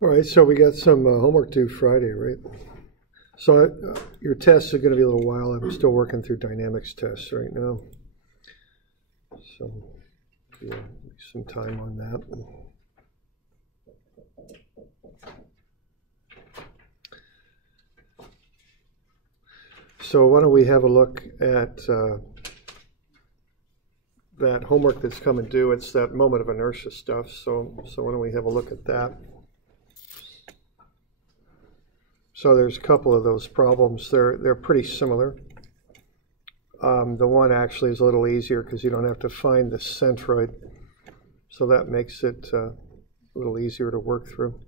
All right, so we got some homework due Friday, right? So your tests are going to be a little while. I'm still working through dynamics tests right now. So yeah, some time on that. So why don't we have a look at that homework that's coming due. It's that moment of inertia stuff. So why don't we have a look at that? So there's a couple of those problems. They're pretty similar. The one actually is a little easier because you don't have to find the centroid. So that makes it a little easier to work through.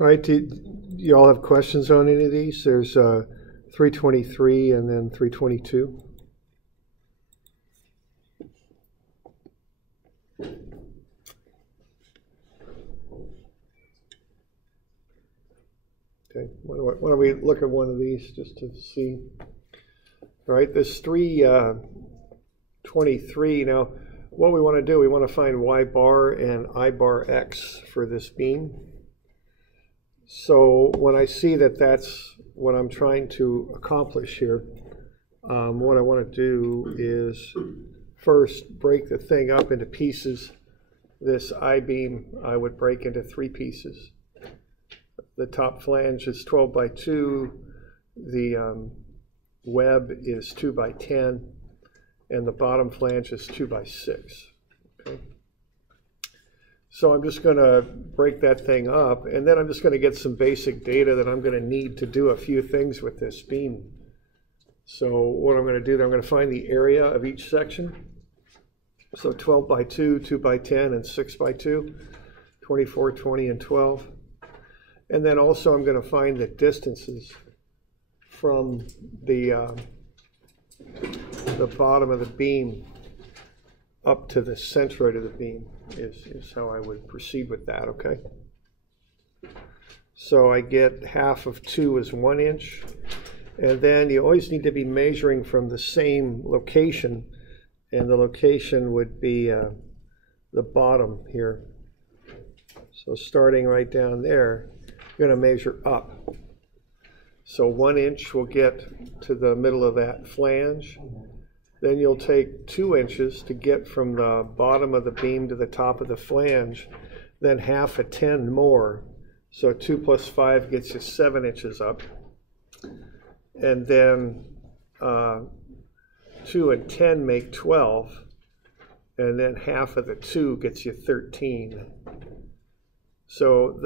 All right, do you all have questions on any of these? There's 323 and then 322. Okay, why don't we look at one of these just to see? All right, this 323. Now, what we want to do, we want to find y bar and I bar x for this beam. So when I see that that's what I'm trying to accomplish here, what I want to do is first break the thing up into pieces. This I-beam I would break into 3 pieces. The top flange is 12 by 2, the web is 2 by 10, and the bottom flange is 2 by 6. Okay. So I'm just going to break that thing up, and then I'm just going to get some basic data that I'm going to need to do a few things with this beam. So what I'm going to do, I'm going to find the area of each section. So 12 by 2, 2 by 10, and 6 by 2, 24, 20, and 12. And then also I'm going to find the distances from the bottom of the beam up to the centroid of the beam is how I would proceed with that, okay? So I get half of 2 is 1 inch. And then you always need to be measuring from the same location. And the location would be the bottom here. So starting right down there, you're going to measure up. So 1 inch will get to the middle of that flange. Then you'll take 2 inches to get from the bottom of the beam to the top of the flange, then half a 10 more. So 2 plus 5 gets you 7 inches up. And then 2 and 10 make 12. And then half of the 2 gets you 13. So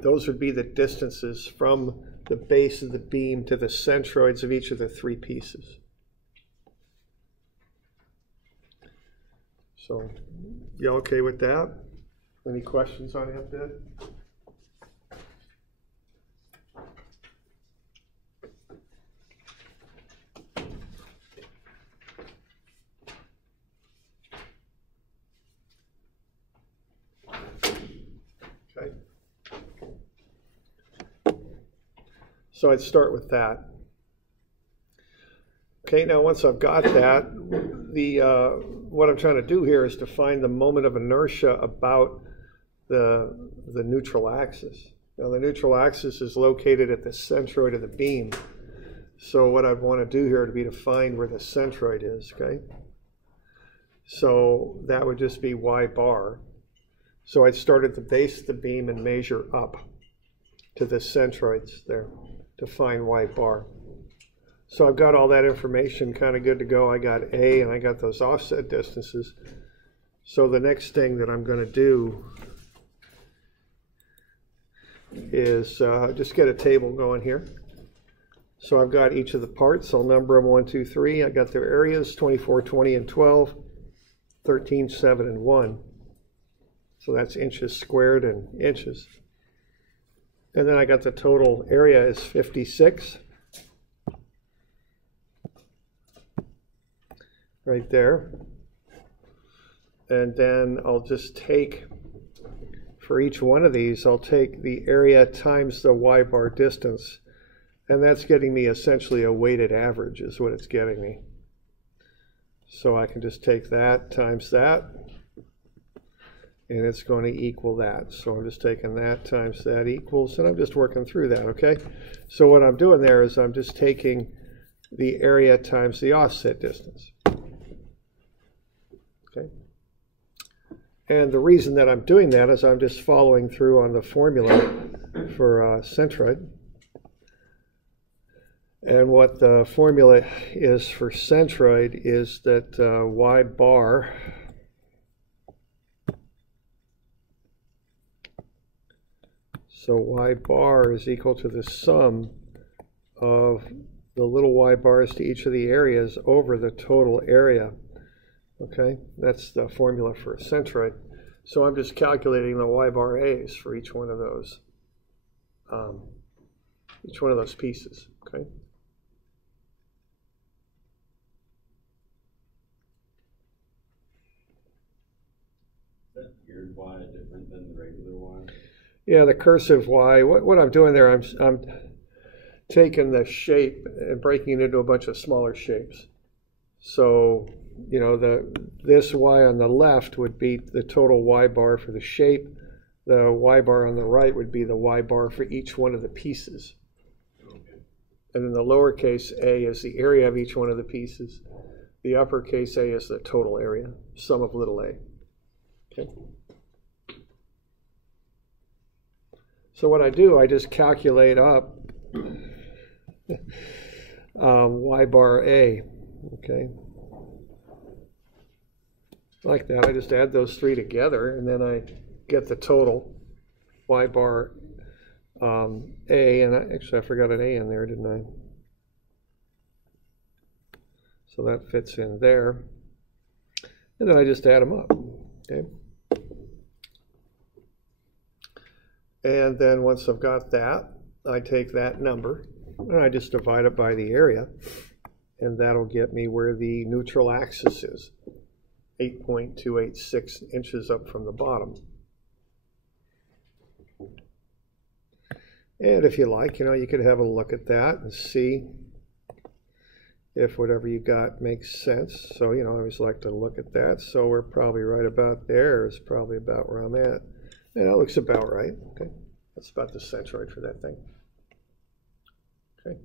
those would be the distances from the base of the beam to the centroids of each of the 3 pieces. So, you okay with that? Any questions on that bit? Okay. So I'd start with that. Okay, now once I've got that, what I'm trying to do here is to find the moment of inertia about the neutral axis. Now the neutral axis is located at the centroid of the beam. So what I'd want to do here would be to find where the centroid is, okay? So that would just be y bar. So I'd start at the base of the beam and measure up to the centroids there to find y bar. So I've got all that information kind of good to go. I got A and I got those offset distances. So the next thing that I'm going to do is just get a table going here. So I've got each of the parts. I'll number them 1, 2, 3. I got their areas 24, 20, and 12, 13, 7, and 1. So that's inches squared and inches. And then I got the total area is 56. Right there. And then I'll just take, for each one of these, I'll take the area times the y bar distance. And that's getting me essentially a weighted average is what it's getting me. So I can just take that times that, and it's going to equal that. So I'm just taking that times that equals, and I'm just working through that, okay? So what I'm doing there is I'm just taking the area times the offset distance. Okay. And the reason that I'm doing that is I'm just following through on the formula for centroid. And what the formula is for centroid is that y bar is equal to the sum of the little y bars to each of the areas over the total area. Okay, that's the formula for a centroid. So I'm just calculating the y bar a's for each one of those pieces. Okay. Is that geared y different than the regular y? Yeah, the cursive y. What I'm doing there, I'm taking the shape and breaking it into a bunch of smaller shapes. So, you know, this y on the left would be the total y bar for the shape. The y bar on the right would be the y bar for each one of the pieces. Okay. And then the lowercase a is the area of each one of the pieces. The uppercase a is the total area, sum of little a. Okay. So what I do, I just calculate up y bar a, okay? Like that, I just add those three together, and then I get the total y bar a, and actually I forgot an a in there, didn't I? So that fits in there, and then I just add them up, okay? And then once I've got that, I take that number and I just divide it by the area, and that'll get me where the neutral axis is, 8.286 inches up from the bottom. And if you like, you know, you could have a look at that and see if whatever you got makes sense. So, you know, I always like to look at that. So we're probably right about there is probably about where I'm at. Yeah, that looks about right. Okay, that's about the centroid for that thing. Okay.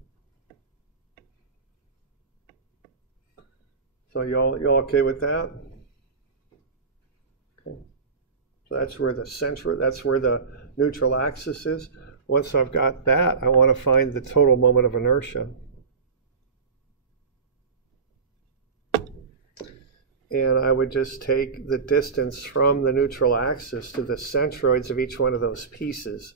So y'all okay with that? Okay. So that's where the centroid, that's where the neutral axis is. Once I've got that, I want to find the total moment of inertia. And I would just take the distance from the neutral axis to the centroids of each one of those pieces.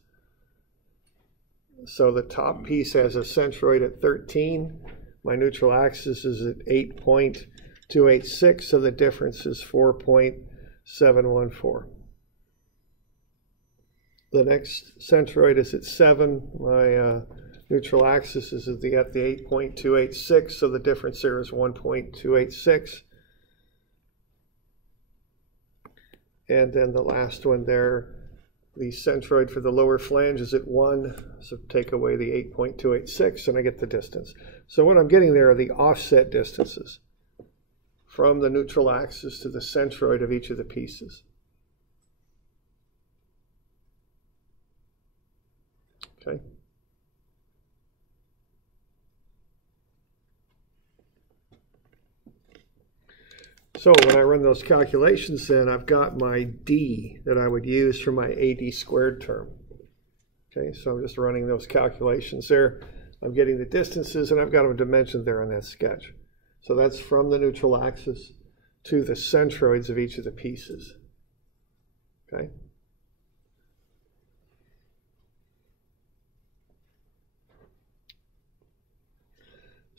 So the top piece has a centroid at 13. My neutral axis is at 8.286, so the difference is 4.714. The next centroid is at 7. My neutral axis is at the 8.286, so the difference there is 1.286. And then the last one there, the centroid for the lower flange is at 1, so take away the 8.286 and I get the distance. So what I'm getting there are the offset distances from the neutral axis to the centroid of each of the pieces. Okay. So when I run those calculations, then I've got my D that I would use for my AD squared term. Okay, so I'm just running those calculations there. I'm getting the distances, and I've got them dimensioned there on that sketch. So that's from the neutral axis to the centroids of each of the pieces. Okay.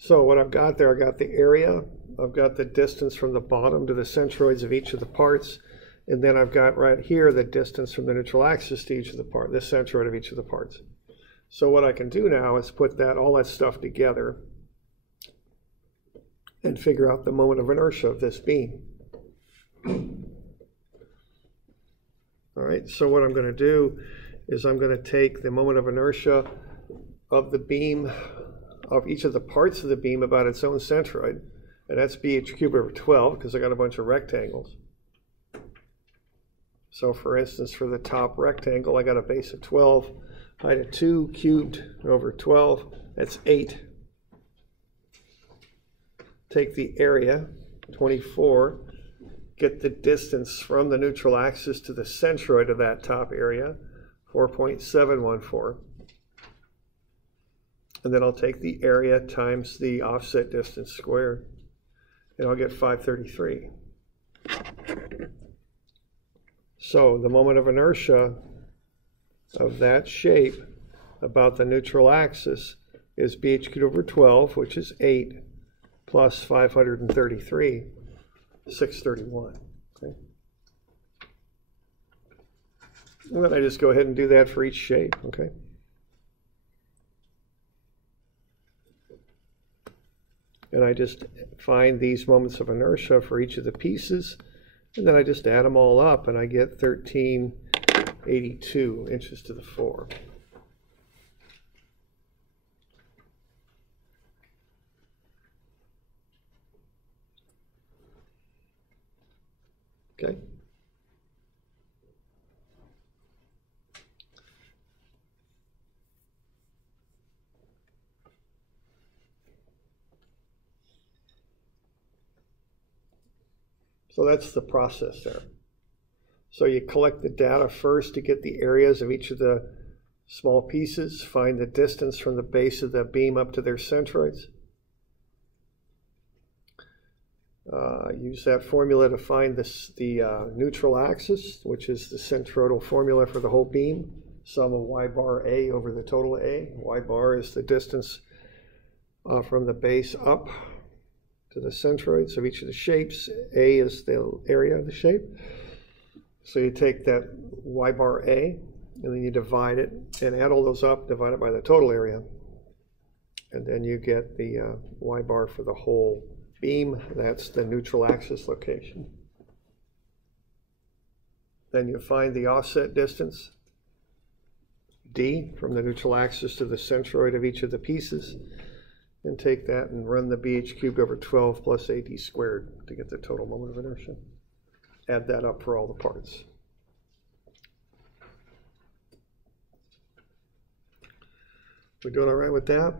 So what I've got there, I got the area, I've got the distance from the bottom to the centroids of each of the parts, and then I've got right here the distance from the neutral axis to each of the parts, the centroid of each of the parts. So what I can do now is put all that stuff together and figure out the moment of inertia of this beam. All right, so what I'm going to do is I'm going to take the moment of inertia of the beam, of each of the parts of the beam about its own centroid, and that's bh cubed over 12 because I got a bunch of rectangles. So for instance, for the top rectangle, I got a base of 12, height of 2 cubed over 12, that's 8. Take the area, 24, get the distance from the neutral axis to the centroid of that top area, 4.714. And then I'll take the area times the offset distance squared, and I'll get 533. So the moment of inertia of that shape about the neutral axis is bh cubed over 12, which is 8, plus 533, 631. Okay. And then I just go ahead and do that for each shape. Okay. And I just find these moments of inertia for each of the pieces, and then I just add them all up, and I get 1382 inches to the 4. Okay. So that's the process there. So you collect the data first to get the areas of each of the small pieces, find the distance from the base of the beam up to their centroids. Use that formula to find the neutral axis, which is the centroidal formula for the whole beam. Sum of y bar A over the total A. Y bar is the distance from the base up to the centroids of each of the shapes. A is the area of the shape. So you take that y bar A, and then you divide it and add all those up, divide it by the total area. And then you get the y bar for the whole beam. That's the neutral axis location. Then you find the offset distance, d, from the neutral axis to the centroid of each of the pieces. And take that and run the bh cubed over 12 plus ad squared to get the total moment of inertia. Add that up for all the parts. We doing all right with that?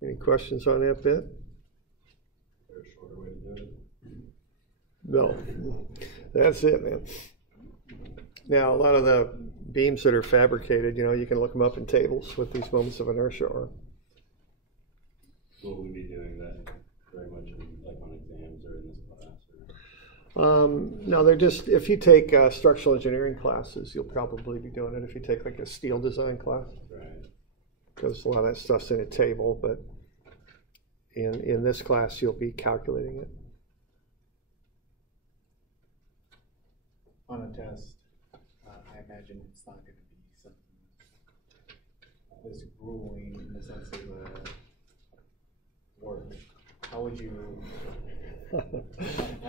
Any questions on that bit? Is there a shorter way to do it? No. That's it, man. Now, a lot of the beams that are fabricated, you can look them up in tables what these moments of inertia are. Will we be doing that very much like on exams or in this class? No, they're just, if you take structural engineering classes, you'll probably be doing it if you take like a steel design class. Right. Because a lot of that stuff's in a table, but in this class, you'll be calculating it. On a test, I imagine it's not going to be something that's grueling in the sense of work. How would you, I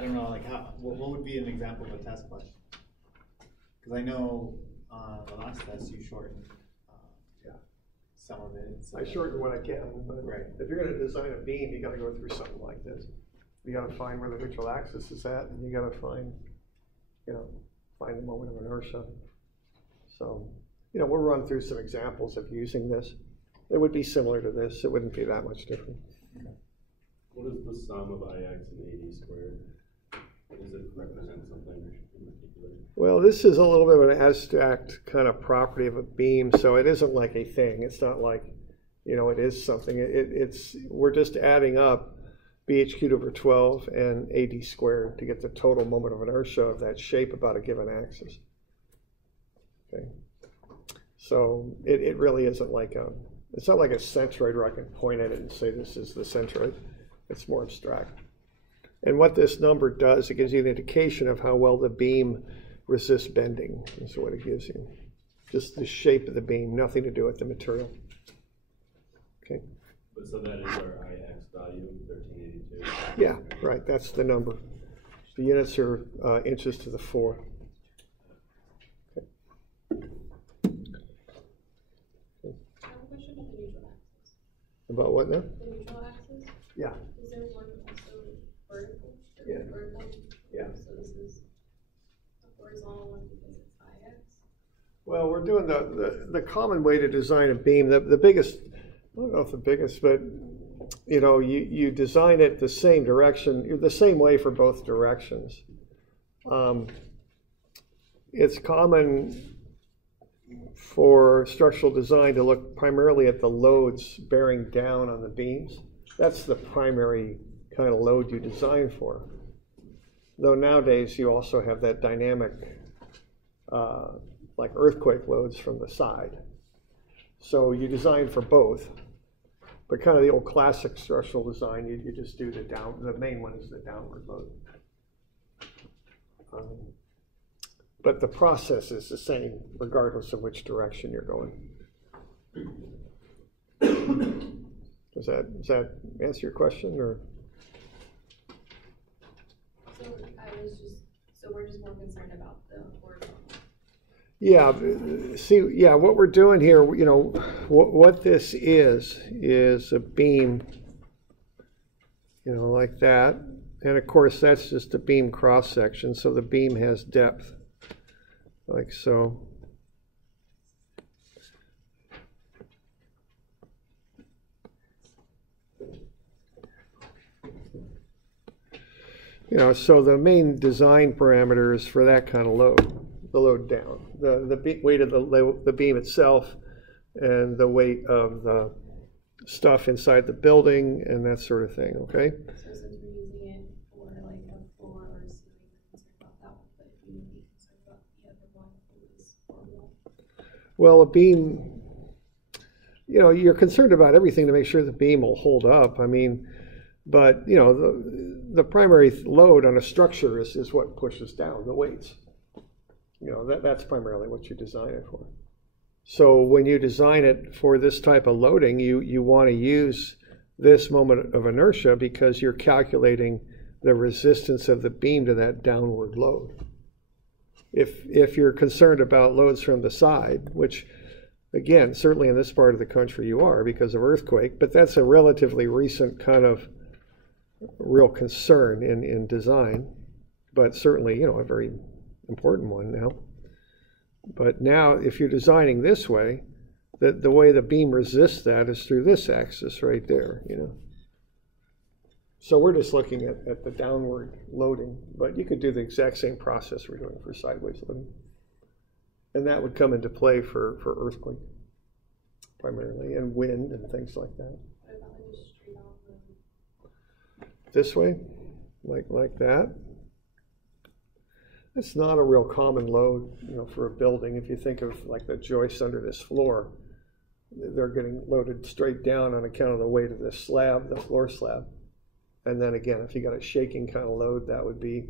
don't know, like what would be an example of a test question? Because I know the last test you shortened some of it. So I shorten what I can, but right. If you're going to design a beam, you got to go through something like this. You got to find where the neutral axis is at, and you got to find, find the moment of inertia. So, we'll run through some examples of using this. It would be similar to this. It wouldn't be that much different. Okay. What is the sum of Ix and AD squared? Does it represent something in particular? Well, this is a little bit of an abstract kind of property of a beam, so it isn't like a thing. It's not like, it is something. We're just adding up bh cubed over 12 and ad squared to get the total moment of inertia of that shape about a given axis. Okay. So it really isn't like It's not like a centroid where I can point at it and say this is the centroid. It's more abstract. And what this number does, it gives you an indication of how well the beam resists bending, is what it gives you. Just the shape of the beam, nothing to do with the material. Okay. But so that is our IX value, 1382? Yeah, right, that's the number. The units are inches to the 4. Okay. I have a question about the neutral axis. About what now? The neutral axis? Yeah. Is there one also vertical? Yeah. Vertical? Yeah. So this is a horizontal one because it's IX? Well, we're doing the common way to design a beam. The biggest, I don't know if the biggest, but you know, you design it the same direction, the same way for both directions. It's common for structural design to look primarily at the loads bearing down on the beams. That's the primary kind of load you design for. Though nowadays you also have that dynamic, like earthquake loads from the side. So you design for both. But kind of the old classic structural design, you just do the main one is the downward load. But the process is the same regardless of which direction you're going. Does that answer your question, or? So we're just more concerned about the horizontal. Yeah, see, yeah, what we're doing here, you know, what this is a beam, you know, like that. And of course, that's just a beam cross section, so the beam has depth, like so. You know, so the main design parameters for that kind of load, the load down, the weight of the beam itself, and the weight of the stuff inside the building, and that sort of thing, okay? So since we're using it for like a floor or a ceiling, we're concerned about that one, but you would be concerned about the other one, which is horizontal. Well, a beam, you know, you're concerned about everything to make sure the beam will hold up. I mean, but, you know, the primary load on a structure is what pushes down, the weights. You know, that's primarily what you design it for. So when you design it for this type of loading, you want to use this moment of inertia because you're calculating the resistance of the beam to that downward load. If you're concerned about loads from the side, which, again, certainly in this part of the country you are because of earthquake, but that's a relatively recent kind of real concern in design, but certainly, you know, a very important one now. But now, if you're designing this way, the way the beam resists that is through this axis right there, you know. So we're just looking at the downward loading, but you could do the exact same process we're doing for sideways loading. And that would come into play for earthquake, primarily, and wind and things like that. What about like a straight on load? This way, like that. It's not a real common load, you know, for a building. If you think of like the joists under this floor, they're getting loaded straight down on account of the weight of this slab, the floor slab. And then again, if you got a shaking kind of load, that would be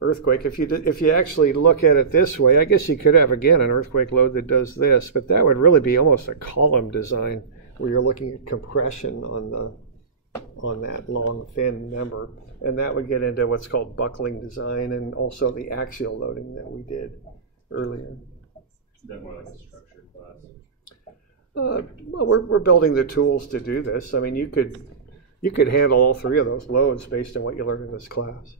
earthquake. If you actually look at it this way, I guess you could have, again, an earthquake load that does this, but that would really be almost a column design where you're looking at compression on that long, thin member. And that would get into what's called buckling design and also the axial loading that we did earlier. Is that more like a structure class? Well, we're building the tools to do this. I mean, you could handle all three of those loads based on what you learned in this class.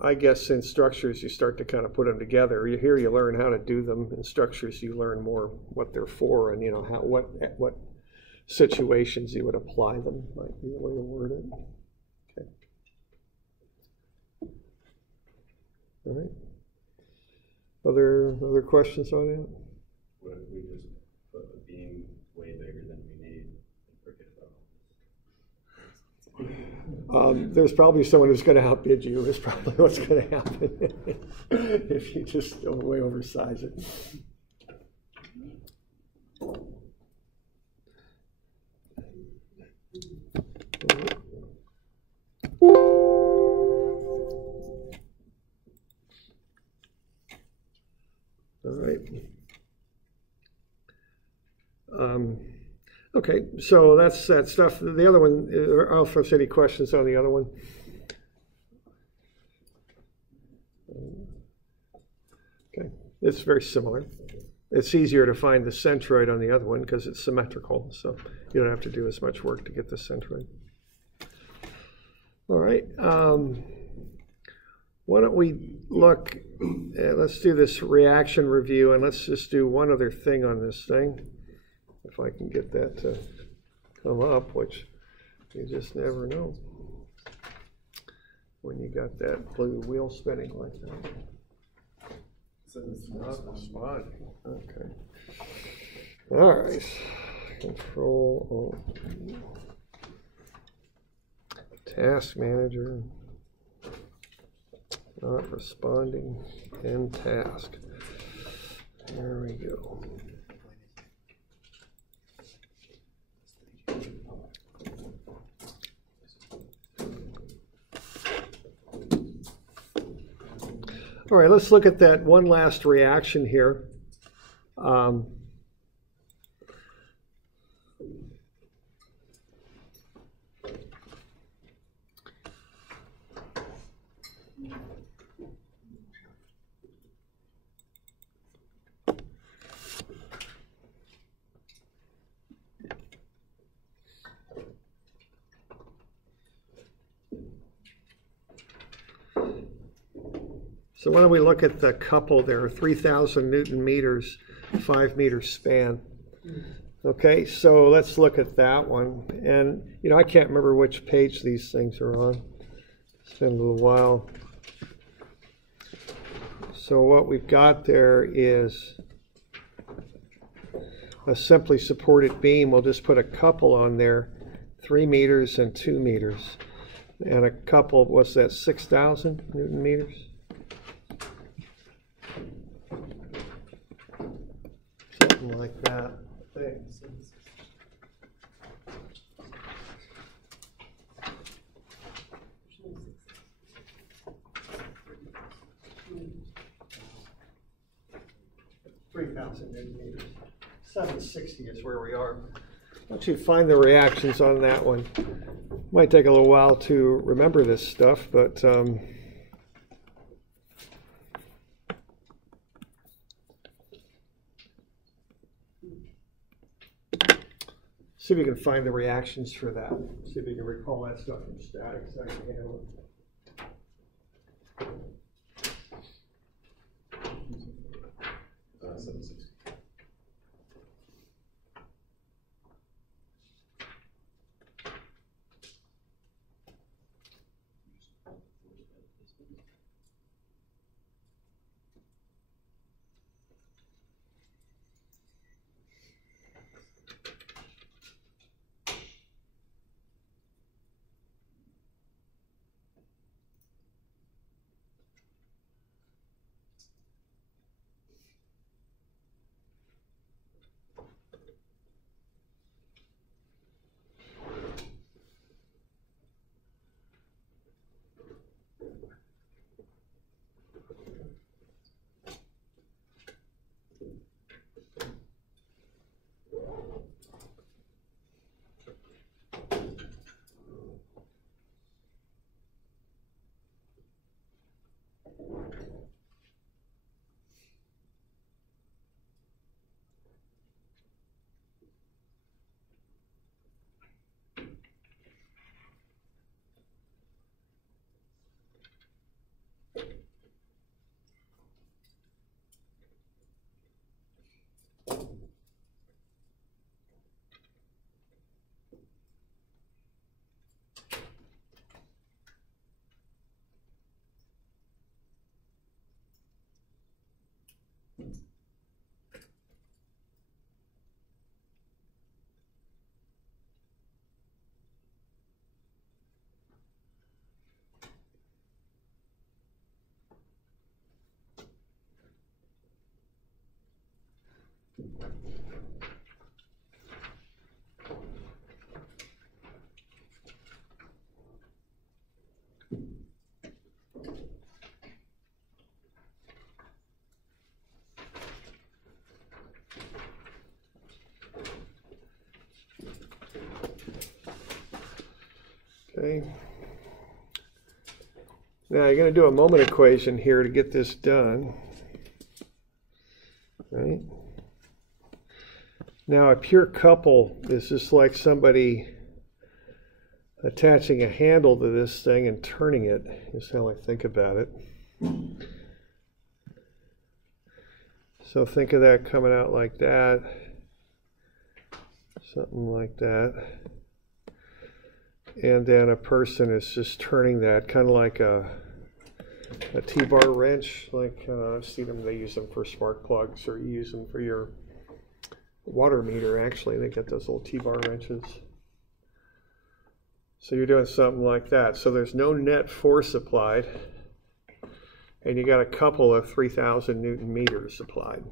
I guess in structures, you start to kind of put them together. Here you learn how to do them. In structures, you learn more what they're for and, you know, what situations you would apply them, might be the way to word it. Okay. All right. Other questions on it? What if we just put a beam way bigger than we need and forget about it? There's probably someone who's going to outbid you, is probably what's going to happen if you just way oversize it. Okay, so that's that stuff. The other one, I'll first any questions on the other one. Okay, it's very similar. It's easier to find the centroid on the other one because it's symmetrical, so you don't have to do as much work to get the centroid. All right, why don't we look, let's do this reaction review, and let's just do one other thing on this thing. If I can get that to come up, which you just never know when you got that blue wheel spinning like that. So this is Not responding. Okay. All right. Control task manager. Not responding in task. There we go. All right, let's look at that one last reaction here. So why don't we look at the couple there, 3,000 Newton meters, 5 meter span. Okay, so let's look at that one. And, you know, I can't remember which page these things are on. It's been a little while. So what we've got there is a simply supported beam. We'll just put a couple on there, 3 meters and 2 meters. And a couple, what's that, 6,000 Newton meters? Something like that. Thanks. 3,000 Newton meters. 760 is where we are. Once you find the reactions on that one, might take a little while to remember this stuff, but see if you can find the reactions for that. See if you can recall that stuff from statics. I can handle it. 760. Okay. Now you're going to do a moment equation here to get this done. Right? Now a pure couple is just like somebody attaching a handle to this thing and turning it, is how I think about it. So think of that coming out like that, something like that. And then a person is just turning that, kind of like a T-bar wrench, like I've seen them, they use them for spark plugs, or you use them for your water meter, actually. They get those little T-bar wrenches. So you're doing something like that. So there's no net force applied, and you got a couple of 3,000 Newton meters applied.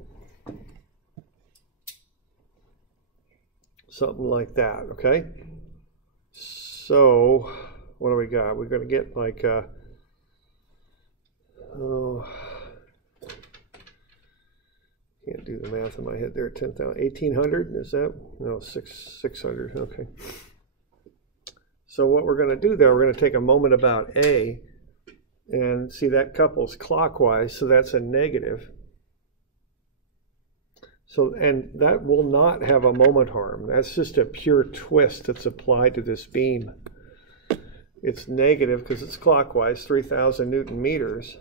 Something like that, okay? So what do we got? We're going to get like, can't do the math in my head there, 10,000, 1,800, is that? No, 600, okay. So what we're going to do there, we're going to take a moment about A, and see that couple's clockwise, so that's a negative. So, and that will not have a moment harm. That's just a pure twist that's applied to this beam. It's negative because it's clockwise, 3,000 Newton meters.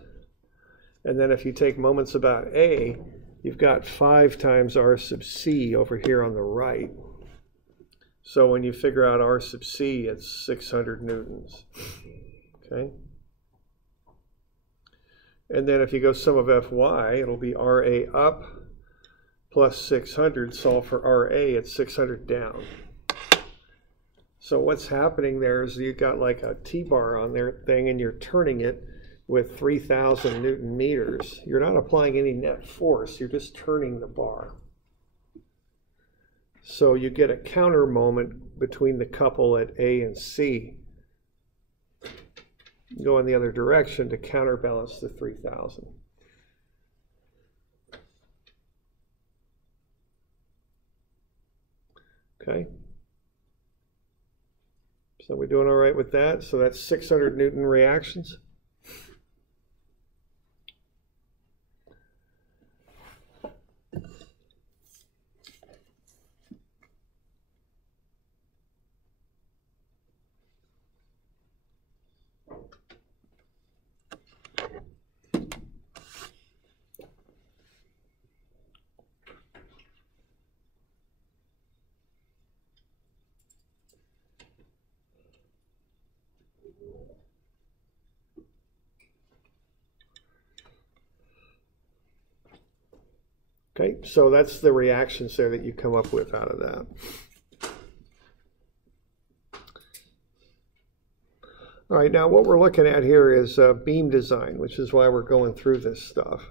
And then if you take moments about A, you've got 5 times R sub C over here on the right. So when you figure out R sub C, it's 600 newtons. Okay? And then if you go sum of Fy, it'll be RA up plus 600, solve for RA, it's 600 down. So what's happening there is you've got like a T-bar on there thing, and you're turning it with 3,000 Newton meters. You're not applying any net force, you're just turning the bar. So you get a counter moment between the couple at A and C. Go in the other direction to counterbalance the 3,000. Okay. So we're doing all right with that. So that's 600 Newton reactions. Okay, so that's the reactions there that you come up with out of that. All right, now what we're looking at here is beam design, which is why we're going through this stuff.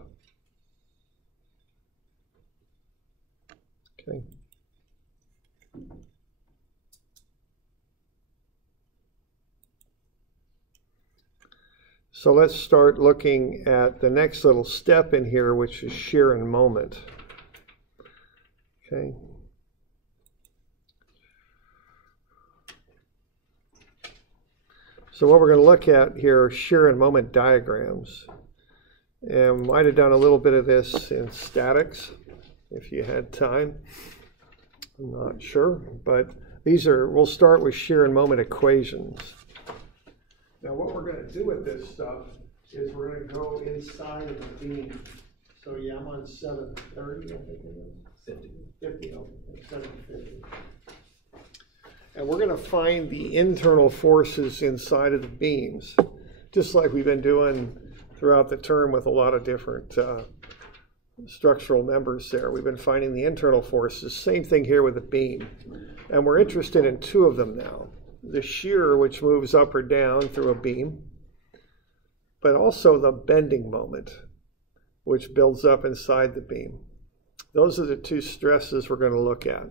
Okay. So let's start looking at the next little step in here, which is shear and moment. Okay. So what we're going to look at here are shear and moment diagrams. And might have done a little bit of this in statics if you had time. I'm not sure, but these are, we'll start with shear and moment equations. Now what we're going to do with this stuff is we're going to go inside of the beam. So yeah, I'm on 730, I think it is. 50, okay, 750. And we're going to find the internal forces inside of the beams, just like we've been doing throughout the term with a lot of different structural members there. We've been finding the internal forces. Same thing here with the beam. And we're interested in 2 of them now. The shear, which moves up or down through a beam, but also the bending moment, which builds up inside the beam. Those are the 2 stresses we're going to look at.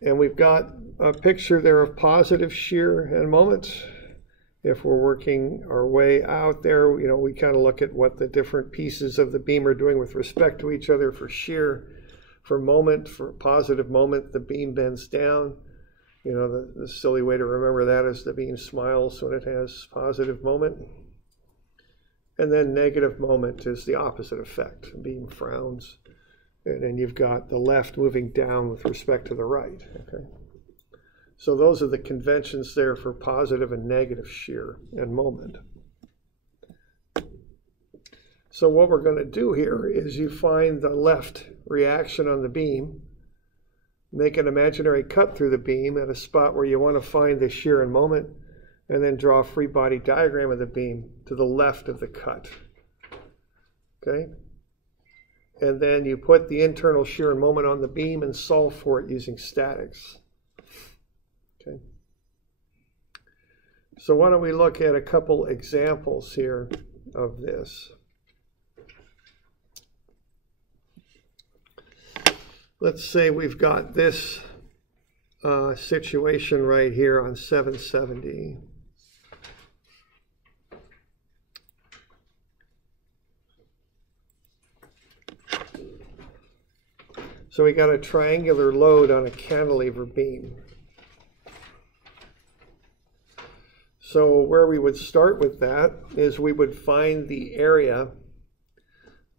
And we've got a picture there of positive shear and moment. If we're working our way out there, you know, we kind of look at what the different pieces of the beam are doing with respect to each other. For shear, for moment, for positive moment, the beam bends down. You know, the silly way to remember that is the beam smiles when it has positive moment. And then negative moment is the opposite effect. The beam frowns. And then you've got the left moving down with respect to the right. Okay. So those are the conventions there for positive and negative shear and moment. So what we're going to do here is you find the left reaction on the beam, make an imaginary cut through the beam at a spot where you want to find the shear and moment, and then draw a free body diagram of the beam to the left of the cut. Okay? And then you put the internal shear and moment on the beam and solve for it using statics. Okay? So why don't we look at a couple examples here of this. Let's say we've got this situation right here on 770. So we got a triangular load on a cantilever beam. So where we would start with that is we would find the area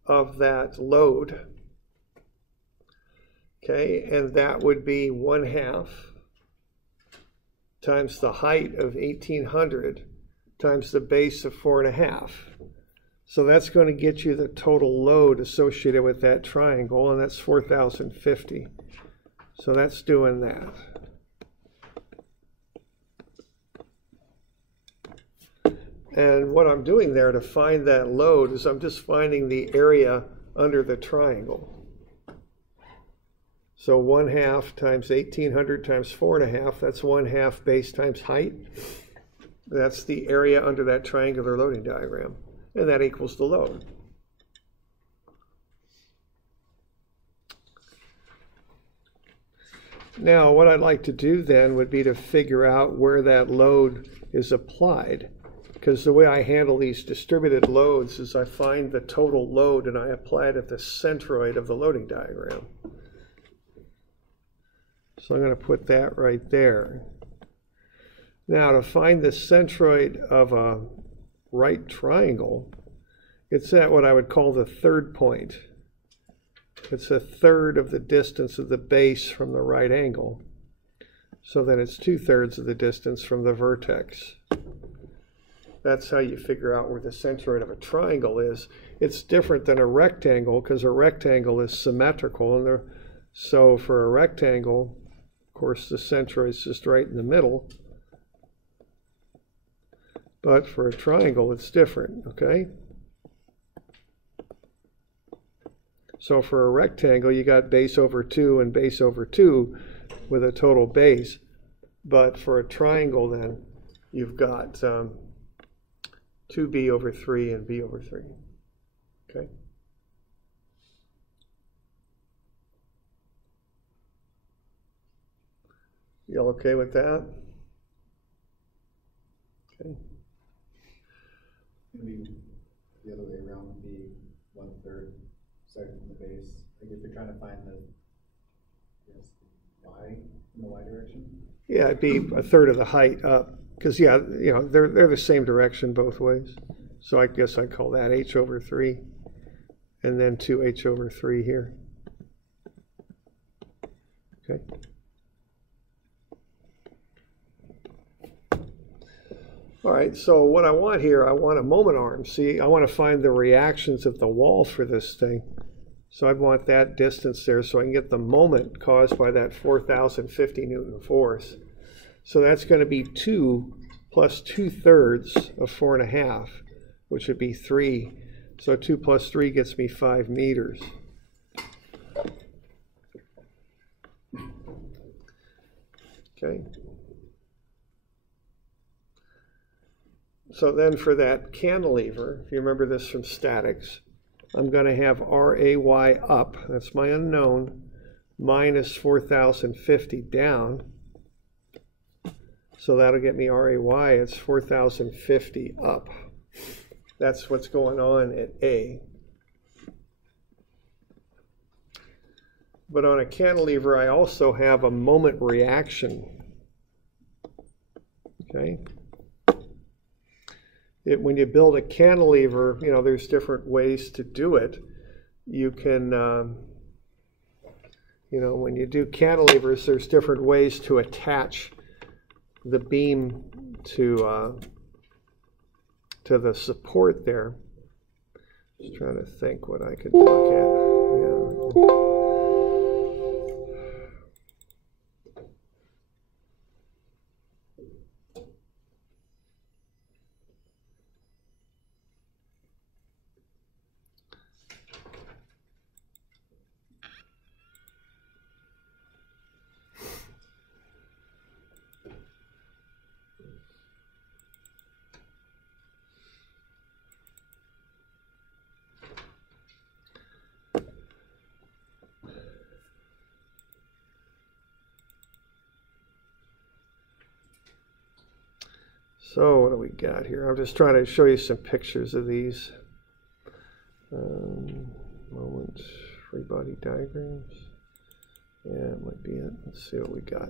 of that load. Okay, and that would be 1/2 times the height of 1800 times the base of 4.5. So that's going to get you the total load associated with that triangle, and that's 4,050. So that's doing that. And what I'm doing there to find that load is I'm just finding the area under the triangle. So 1/2 times 1800 times 4.5, that's 1/2 base times height. That's the area under that triangular loading diagram. And that equals the load. Now, what I'd like to do then would be to figure out where that load is applied. Because the way I handle these distributed loads is I find the total load and I apply it at the centroid of the loading diagram. So I'm going to put that right there. Now, to find the centroid of a right triangle, it's at what I would call the third point. It's a third of the distance of the base from the right angle. So then it's 2/3 of the distance from the vertex. That's how you figure out where the centroid of a triangle is. It's different than a rectangle because a rectangle is symmetrical. And so for a rectangle, of course, the centroid is just right in the middle. But for a triangle, it's different, okay? So for a rectangle, you got base over 2 and base over 2 with a total base. But for a triangle, then, you've got 2b over 3 and b over 3, okay? You all okay with that? Okay. Maybe the other way around would be 1/3 starting from the base. Like if you're trying to find the y in the y direction. Yeah, it'd be 1/3 of the height up. Because yeah, you know, they're the same direction both ways. So I guess I'd call that h over 3, and then 2h over 3 here. Okay. All right, so what I want here, I want a moment arm. See, I want to find the reactions of the wall for this thing. So I'd want that distance there so I can get the moment caused by that 4,050 Newton force. So that's going to be 2 plus 2/3 of 4.5, which would be 3. So 2 plus 3 gets me 5 meters. Okay. So then for that cantilever, if you remember this from statics, I'm going to have RAY up, that's my unknown, minus 4,050 down. So that'll get me RAY, it's 4,050 up. That's what's going on at A. But on a cantilever, I also have a moment reaction Okay. When you build a cantilever, you know, there's different ways to do it. You can, you know, when you do cantilevers, there's different ways to attach the beam to the support there. Just trying to think what I could look at. Yeah. So what do we got here? I'm just trying to show you some pictures of these. Moment, free body diagrams. Yeah, it might be it. Let's see what we got.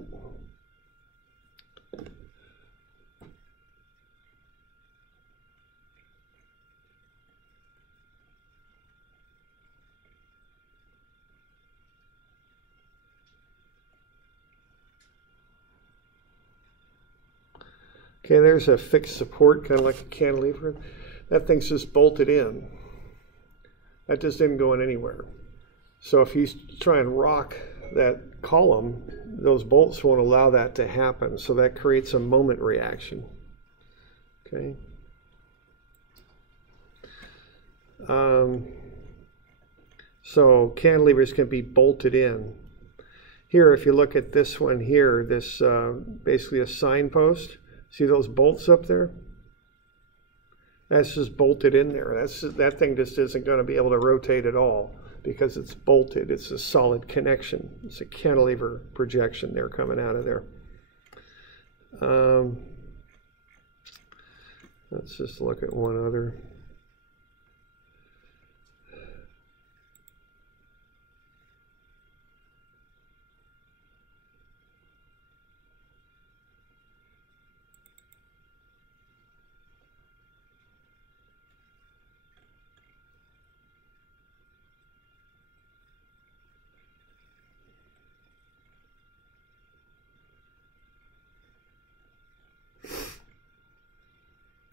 Okay, there's a fixed support, kind of like a cantilever. That thing's just bolted in. That just didn't go in anywhere. So if you try and rock that column, those bolts won't allow that to happen. So that creates a moment reaction. Okay. So cantilevers can be bolted in. Here, if you look at this one here, this basically a signpost. See those bolts up there? That's just bolted in there. That thing just isn't going to be able to rotate at all because it's bolted. It's a solid connection. It's a cantilever projection there coming out of there. Let's just look at one other.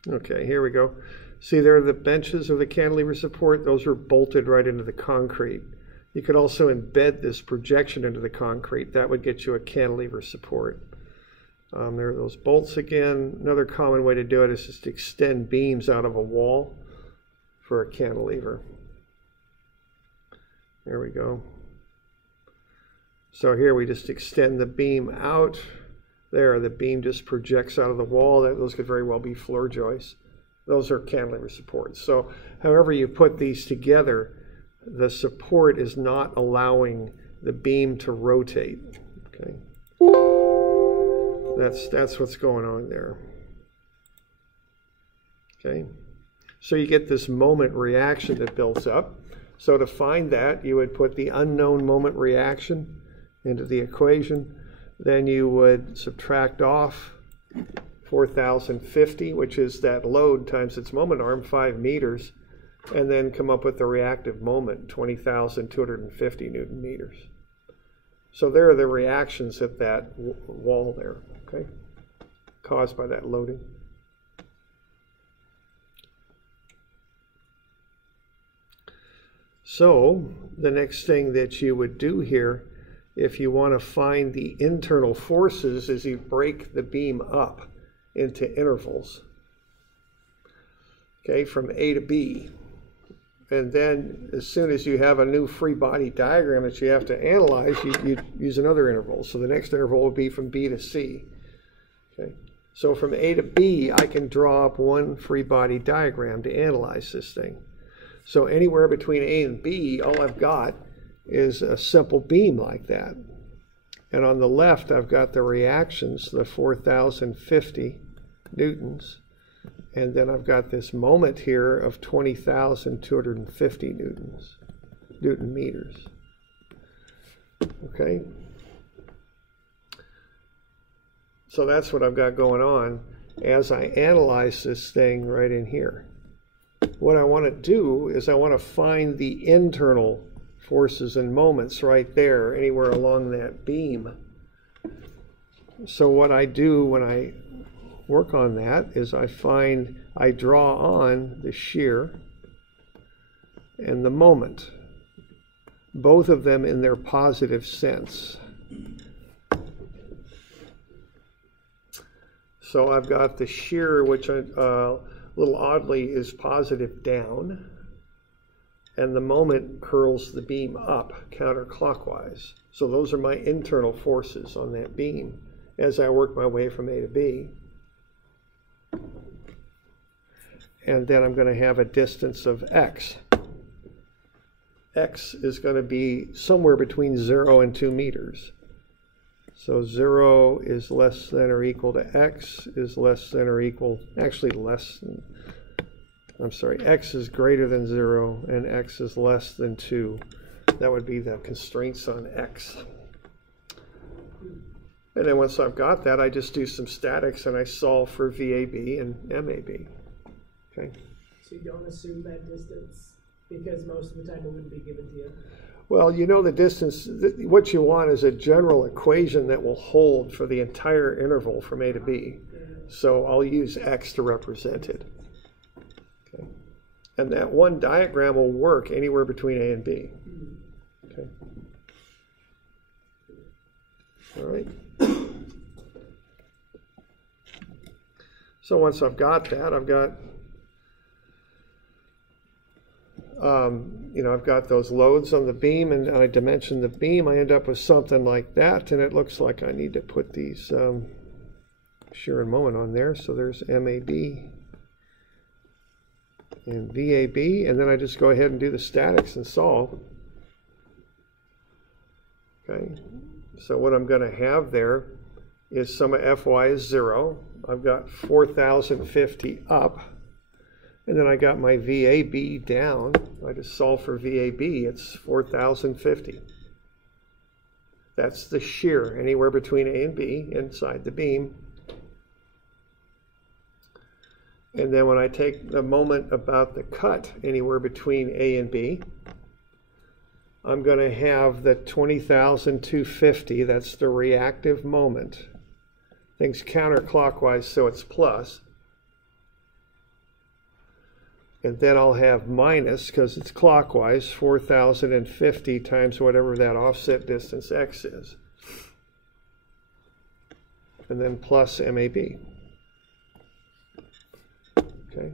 Okay, here we go. See there are the benches of the cantilever support. Those are bolted right into the concrete. You could also embed this projection into the concrete. That would get you a cantilever support. There are those bolts again. Another common way to do it is just to extend beams out of a wall for a cantilever. There we go. So here we just extend the beam out. There, the beam just projects out of the wall. Those could very well be floor joists. Those are cantilever supports. So however you put these together, the support is not allowing the beam to rotate. Okay, that's what's going on there. Okay, so you get this moment reaction that builds up. So to find that, you would put the unknown moment reaction into the equation. Then you would subtract off 4,050, which is that load times its moment arm, 5 meters, and then come up with the reactive moment, 20,250 Newton meters. So there are the reactions at that wall there, okay, caused by that loading. So the next thing that you would do here, if you want to find the internal forces, is you break the beam up into intervals, okay, from A to B. And then as soon as you have a new free body diagram that you have to analyze, you use another interval. So the next interval will be from B to C. Okay. So from A to B, I can draw up one free body diagram to analyze this thing. So anywhere between A and B, all I've got is a simple beam like that. And on the left, I've got the reactions, the 4,050 newtons. And then I've got this moment here of 20,250 Newton meters. Okay? So that's what I've got going on. as I analyze this thing right in here. What I want to do is I want to find the internal forces and moments right there, anywhere along that beam. So what I do when I work on that is I draw on the shear and the moment, both of them in their positive sense. So I've got the shear, which a little oddly is positive down, and the moment curls the beam up counterclockwise. So those are my internal forces on that beam as I work my way from A to B. And then I'm going to have a distance of x. X is going to be somewhere between 0 and 2 meters. So 0 is less than or equal to x is less than or equal, actually less than, I'm sorry, x is greater than 0 and x is less than 2. That would be the constraints on x. And then once I've got that, I just do some statics and I solve for VAB and MAB. Okay. So you don't assume that distance because most of the time it wouldn't be given to you? Well, you know the distance, what you want is a general equation that will hold for the entire interval from A to B. So I'll use x to represent it. Okay. And that one diagram will work anywhere between A and B. Okay. All right. So once I've got that, I've got I've got those loads on the beam, and I dimension the beam. I end up with something like that, and it looks like I need to put these shear and moment on there. So there's MAB and VAB, and then I just go ahead and do the statics and solve. Okay, so what I'm going to have there is sum of Fy is 0. I've got 4,050 up. And then I got my VAB down. I just solve for VAB. It's 4,050. That's the shear, anywhere between A and B inside the beam. And then when I take the moment about the cut, anywhere between A and B, I'm going to have the 20,250. That's the reactive moment. Things counterclockwise, so it's plus. And then I'll have minus, because it's clockwise, 4,050 times whatever that offset distance x is. And then plus MAB. Okay.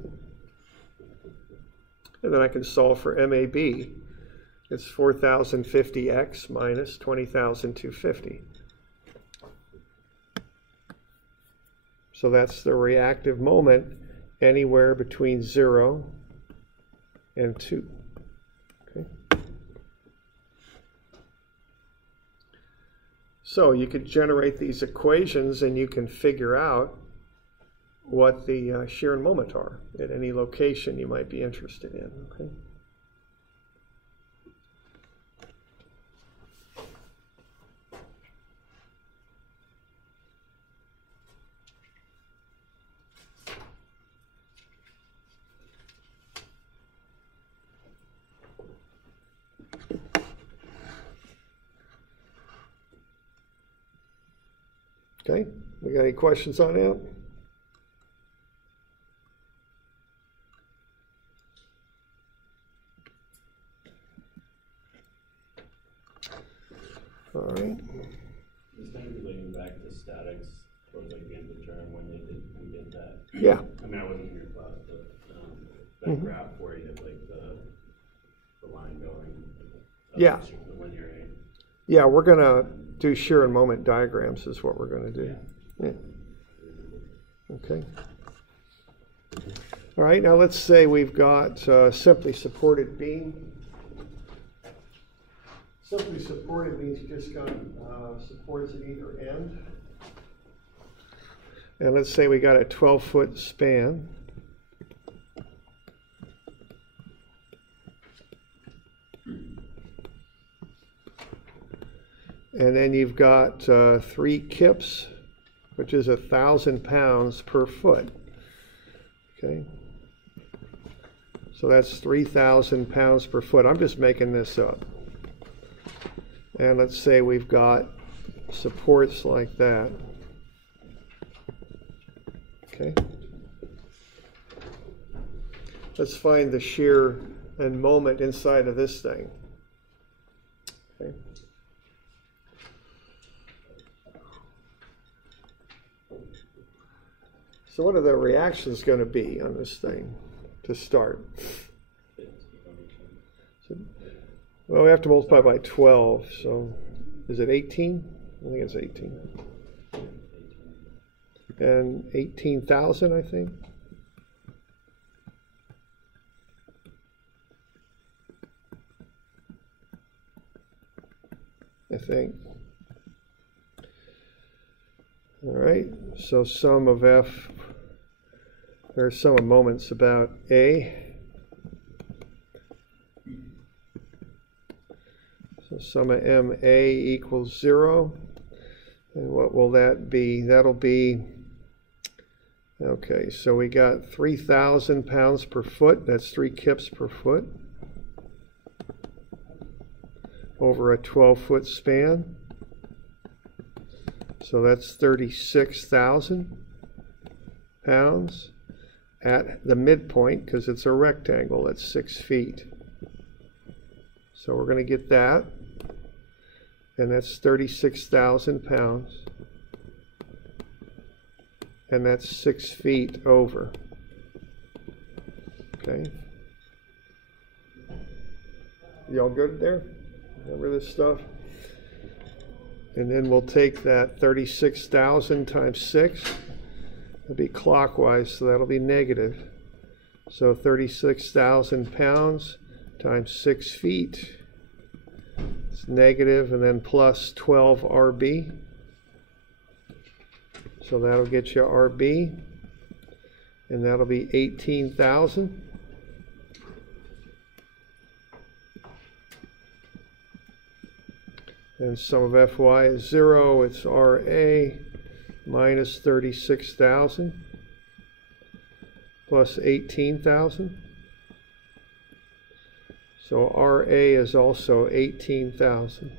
And then I can solve for MAB. It's 4,050x minus 20,250. So that's the reactive moment anywhere between 0 and 2. Okay. So you could generate these equations and you can figure out what the shear and moment are at any location you might be interested in. Okay. Okay, we got any questions on that? All right. Just kind of relating back to statics towards like the end of the term when we did that. Yeah. I mean, I wasn't in your class, but that graph where you had like the line going. Yeah. The linear rate. Yeah, we're going to do shear and moment diagrams is what we're going to do. Yeah. Okay. All right, now let's say we've got simply supported beam. Simply supported means you just got supports at either end. And let's say we got a 12-foot span. And then you've got 3 kips which is 1,000 pounds per foot. Okay, so that's 3,000 pounds per foot. I'm just making this up. And let's say we've got supports like that. Okay. Let's find the shear and moment inside of this thing. Okay. So what are the reactions going to be on this thing to start? So, well, we have to multiply by 12, so is it 18? I think it's 18. And 18,000, I think. All right, so sum of F, or sum of moments about A. So sum of MA equals 0. And what will that be? That'll be, okay, so we got 3,000 pounds per foot. That's 3 kips per foot over a 12-foot span. So that's 36,000 pounds at the midpoint, because it's a rectangle at 6 feet. So we're going to get that, and that's 36,000 pounds, and that's 6 feet over. Okay. Y'all good there? Remember this stuff? And then we'll take that 36,000 times 6. It'll be clockwise, so that'll be negative. So 36,000 pounds times 6 feet. It's negative, and then plus 12 RB. So that'll get you RB. And that'll be 18,000. And sum of Fy is 0. It's RA minus 36,000 plus 18,000. So RA is also 18,000.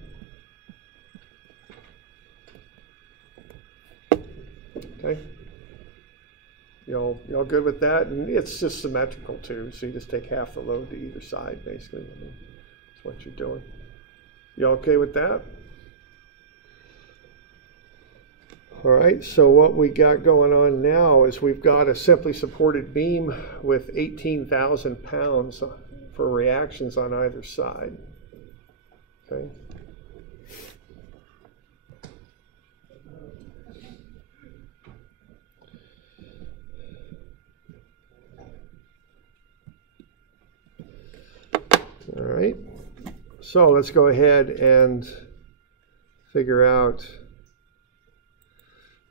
Okay. Y'all good with that? And it's just symmetrical too, so you just take half the load to either side, basically. That's what you're doing. You okay with that? All right, so what we got going on now is we've got a simply supported beam with 18,000 pounds for reactions on either side. Okay. All right. So let's go ahead and figure out,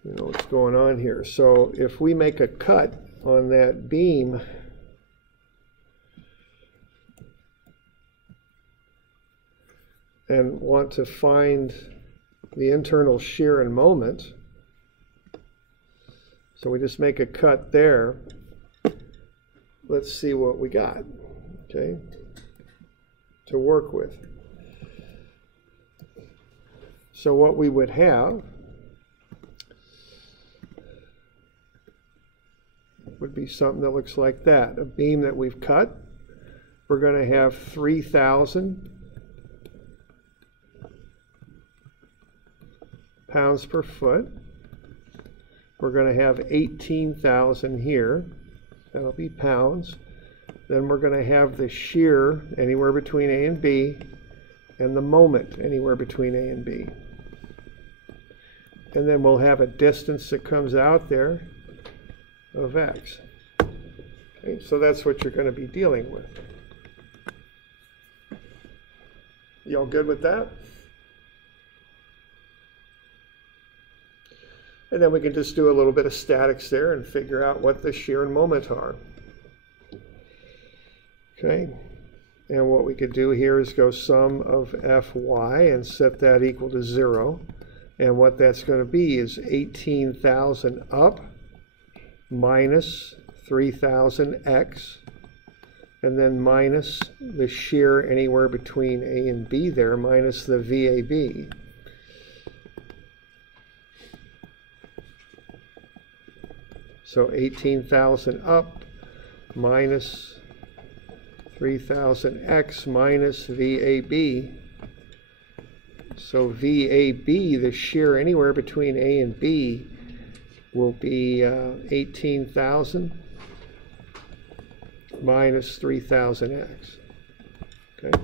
what's going on here. So if we make a cut on that beam, and want to find the internal shear and moment, so we just make a cut there. Let's see what we got, okay, to work with. So what we would have would be something that looks like that. A beam that we've cut. We're going to have 3,000 pounds per foot. We're going to have 18,000 here. That'll be pounds. Then we're going to have the shear anywhere between A and B, and the moment anywhere between A and B. And then we'll have a distance that comes out there of X. Okay, so that's what you're going to be dealing with. Y'all good with that? And then we can just do a little bit of statics there and figure out what the shear and moment are. Okay, and what we could do here is go sum of Fy and set that equal to 0. And what that's going to be is 18,000 up minus 3,000x, and then minus the shear anywhere between A and B there, minus the VAB. So 18,000 up minus 3,000x minus VAB. So VAB, the shear anywhere between A and B, will be 18,000 minus 3,000x. Okay.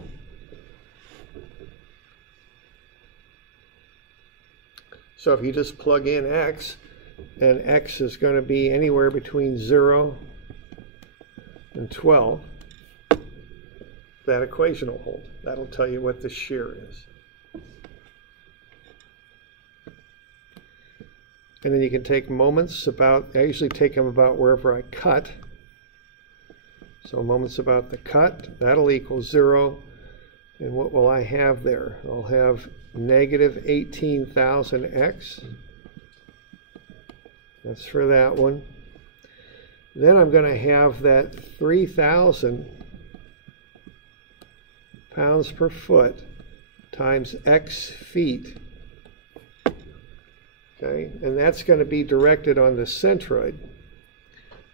So if you just plug in x, and x is going to be anywhere between 0 and 12, that equation will hold. That'll tell you what the shear is. And then you can take moments about, I usually take them about wherever I cut. So moments about the cut, that'll equal 0. And what will I have there? I'll have negative 18,000x. That's for that one. Then I'm going to have that 3,000 pounds per foot times x feet. Okay, and that's going to be directed on the centroid.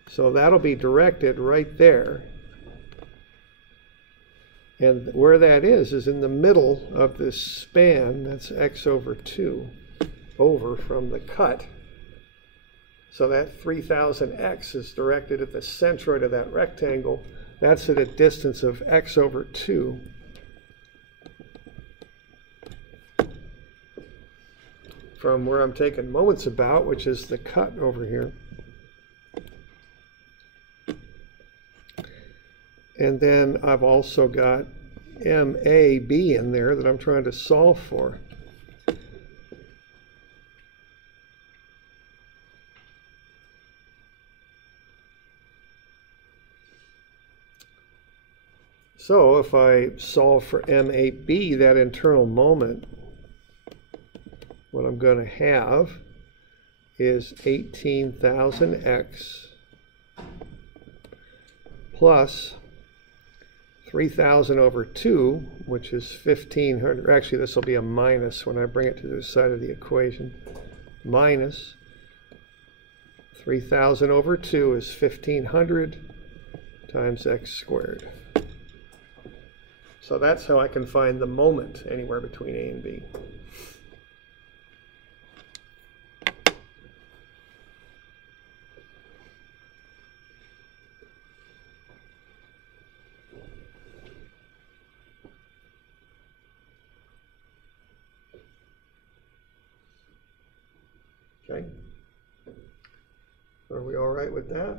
So that'll be directed right there. And where that is in the middle of this span. That's x over 2 over from the cut. So that 3,000x is directed at the centroid of that rectangle. That's at a distance of x over 2. From where I'm taking moments about, which is the cut over here. And then I've also got MAB in there that I'm trying to solve for. So if I solve for MAB, that internal moment, what I'm going to have is 18,000x plus 3,000 over 2, which is 1,500. Actually, this will be a minus when I bring it to the side of the equation. Minus 3,000 over 2 is 1,500 times x squared. So that's how I can find the moment anywhere between A and B. Okay. Are we all right with that?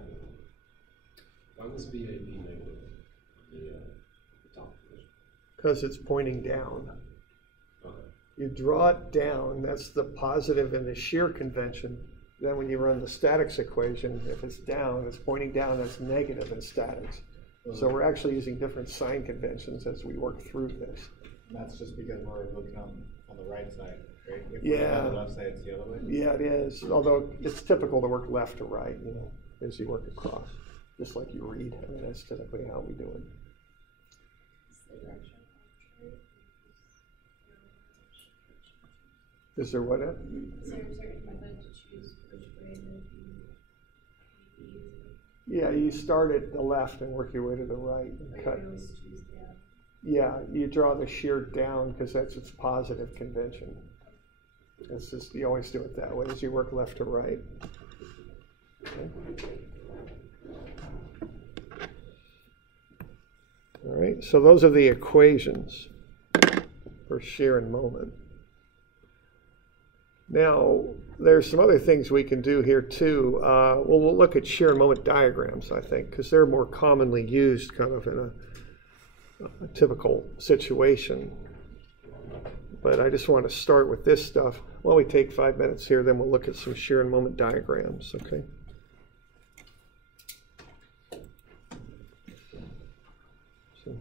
Why was VAB negative? The top position. Because it's pointing down. Okay. You draw it down, that's the positive in the shear convention. Then when you run the statics equation, if it's down, it's pointing down, that's negative in statics. So we're actually using different sign conventions as we work through this. And that's just because we're looking on the right side, right? If Yeah. we're looking on the left side, it's the other way. Yeah, it is. Although it's typical to work left to right, you know, as you work across, just like you read. I mean, that's typically how we do it. Is there what? Is there a certain method to choose which way that you use? Yeah, you start at the left and work your way to the right and Or cut. you always choose the other? Yeah, you draw the shear down because that's its positive convention. It's just, you always do it that way as you work left to right. Okay. All right, so those are the equations for shear and moment. Now, there's some other things we can do here too. We'll look at shear and moment diagrams, I think, because they're more commonly used kind of in a typical situation. But I just want to start with this stuff. Well, we take 5 minutes here, then we'll look at some shear and moment diagrams, okay? So